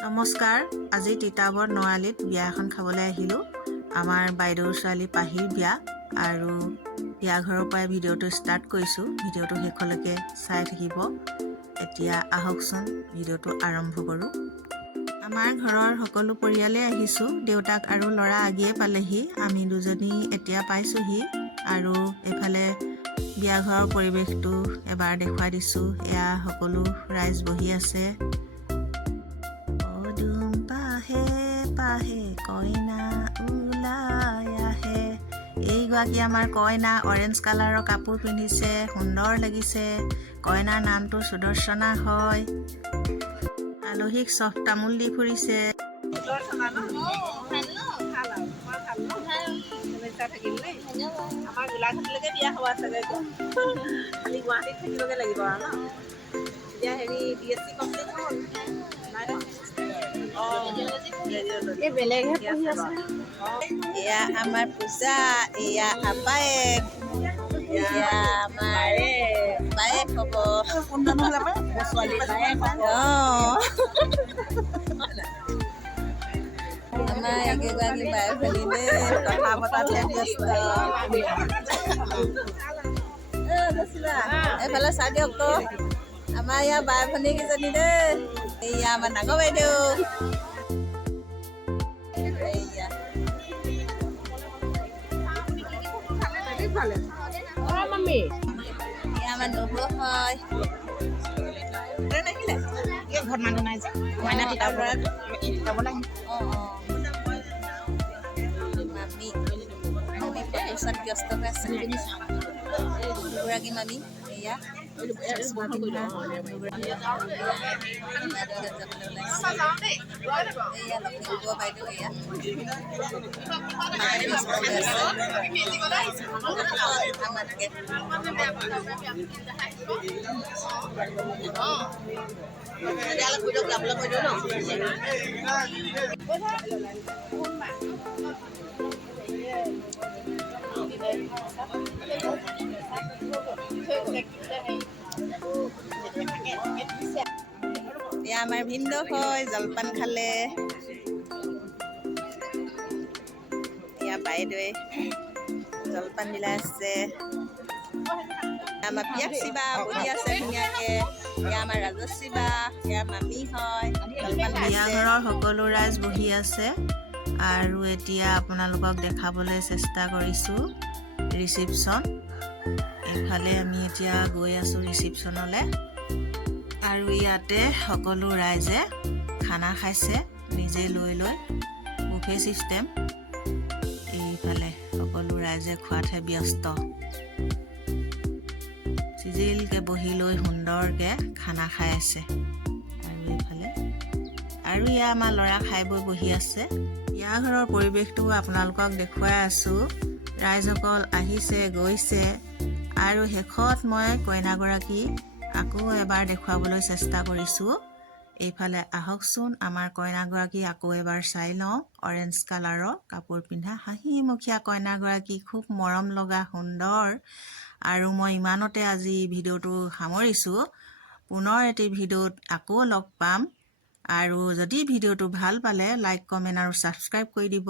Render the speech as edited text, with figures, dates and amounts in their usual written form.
নমস্কাৰ, আজি তিতাবৰ নৰালিত বিয়া এখন খাবলৈ আহিলোঁ। আমাৰ বাইদেউৰ ছোৱালী পাহিৰ বিয়া আৰু বিয়া ঘৰৰ পৰাই ভিডিঅ'টো ষ্টাৰ্ট কৰিছোঁ। ভিডিঅ'টো শেষলৈকে চাই থাকিব। এতিয়া আহকচোন ভিডিঅ'টো আৰম্ভ কৰোঁ। আমাৰ ঘৰৰ সকলো পৰিয়ালে আহিছোঁ। দেউতাক আৰু ল'ৰা আগিয়ে পালেহি। আমি দুজনী এতিয়া পাইছোঁহি আৰু এইফালে বিয়া ঘৰৰ পৰিৱেশটো এবাৰ দেখুৱাই দিছোঁ। এয়া সকলো ৰাইজ বহি আছে। পাহে কইনা ওলাই আহে। এইগৰাকী আমাৰ কইনা অৰেঞ্জ কালাৰৰ কাপোৰ পিন্ধিছে, সুন্দৰ লাগিছে। কইনাৰ নামটো সুদৰ্শনা হয়। আলহীক চফ তামোল দি ফুৰিছে। আমাৰ গোলাঘাটলৈকে বিয়া হোৱা চাগে, খালি গুৱাহাটীত থাকিবগে লাগিব আৰু ন। এতিয়া হেৰি BSc কমপ্লিট হ'ল। এয়া আমাৰ পূজা, এয়া আপায়েক, এয়া আমাৰ বায়েক হ'ব। আমাৰ একেগৰাকী বায়েক ভনী কথা পতাতহে ব্যস্ত। এইফালে চাই দিয়ক তো, আমাৰ ইয়াৰ বাই ভনী কেইজনী দেই। এয়া আমাৰ ডাঙৰ বাইদেউ। আমাৰ নবৌ হয়। ঘৰত মানুহ নাই যে মামি পইচাত ব্যস্ত হৈ আছে। দুগৰাকী মামি এয়া লখিমপুৰ বাইদেউ এয়া এয়া আমাৰ ভিন্দ হয়, জলপান খালে। এয়া বাইদেৱে জলপান মিলাই আছে। আমাৰ পিয়াকচি বা বহি আছে ধুনীয়াকে। এয়া আমাৰ ৰাজশ্ৰী বা, এয়া মামী হয়। বিয়া ঘৰৰ সকলো ৰাইজ বহি আছে আৰু এতিয়া আপোনালোকক দেখাবলৈ চেষ্টা কৰিছোঁ ৰিচিপশ্যন। এইফালে আমি এতিয়া গৈ আছোঁ ৰিচিপশ্যনলৈ আৰু ইয়াতে সকলো ৰাইজে খানা খাইছে নিজে লৈ লৈ, বুফে ছিষ্টেম। এইফালে সকলো ৰাইজে খোৱাতহে ব্যস্ত। চিজিলকৈ বহি লৈ সুন্দৰকৈ খানা খাই আছে। আৰু এইফালে আৰু ইয়া আমাৰ ল'ৰা খাই বৈ বহি আছে। বিয়া ঘৰৰ পৰিৱেশটো আপোনালোকক দেখুৱাই আছোঁ। ৰাইজসকল আহিছে গৈছে আৰু শেষত মই কইনাগৰাকী আকৌ এবাৰ দেখুৱাবলৈ চেষ্টা কৰিছোঁ। এইফালে আহকচোন আমাৰ কইনাগৰাকী আকৌ এবাৰ চাই লওঁ। অৰেঞ্জ কালাৰৰ কাপোৰ পিন্ধা হাঁহিমুখীয়া কইনাগৰাকী, খুব মৰম লগা, সুন্দৰ। আৰু মই ইমানতে আজি ভিডিঅ'টো সামৰিছোঁ। পুনৰ এটি ভিডিঅ'ত আকৌ লগ পাম। আৰু যদি ভিডিঅ'টো ভাল পালে লাইক, কমেণ্ট আৰু ছাবস্ক্ৰাইব কৰি দিব।